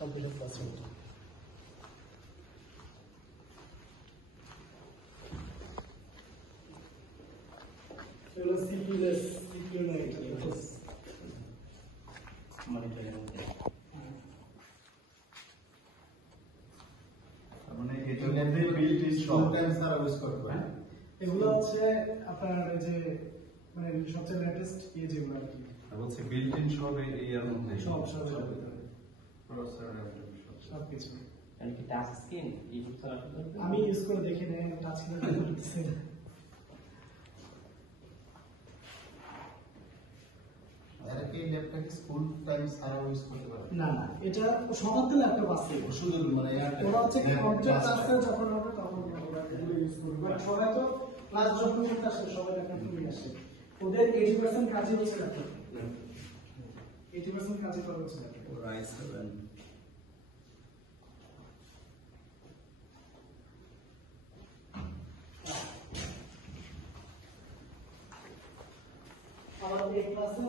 Computer classroom. এগুলো CPS CPU না S মনিটরের মধ্যে মানে এটা মধ্যে বিল্ট ইন সব টাইম স্যার ইউজ করবে। এগুলো হচ্ছে আপনার এই যে মানে সবচেয়ে লেটেস্ট এই যেগুলো আর কি বলছে বিল্ট ইন সব এই এর মধ্যে সব প্রসেসর সব কিছু। মানে কি টাচ স্ক্রিন ইউজ করা করতে আমি ইউজ করে দেখি না, টাচ স্ক্রিন করতেছি আর কি laptop school time sir use করতে পারে না না, এটা সবার তো ল্যাপটপ আছে, শুধু মানে ওরা হচ্ছে কম্পিউটার ক্লাসে যখন হবে তখন ওরা এগুলো ইউজ করবে। বাট সবাই তো ক্লাস যখন করতে আসে সবাই ল্যাপটপ নিয়ে আসে, ওদের 80% কাজই হচ্ছে ল্যাপটপ, 80% কাজই করা হচ্ছে ল্যাপটপ। রাইস করবেন আমাদের এই ক্লাসে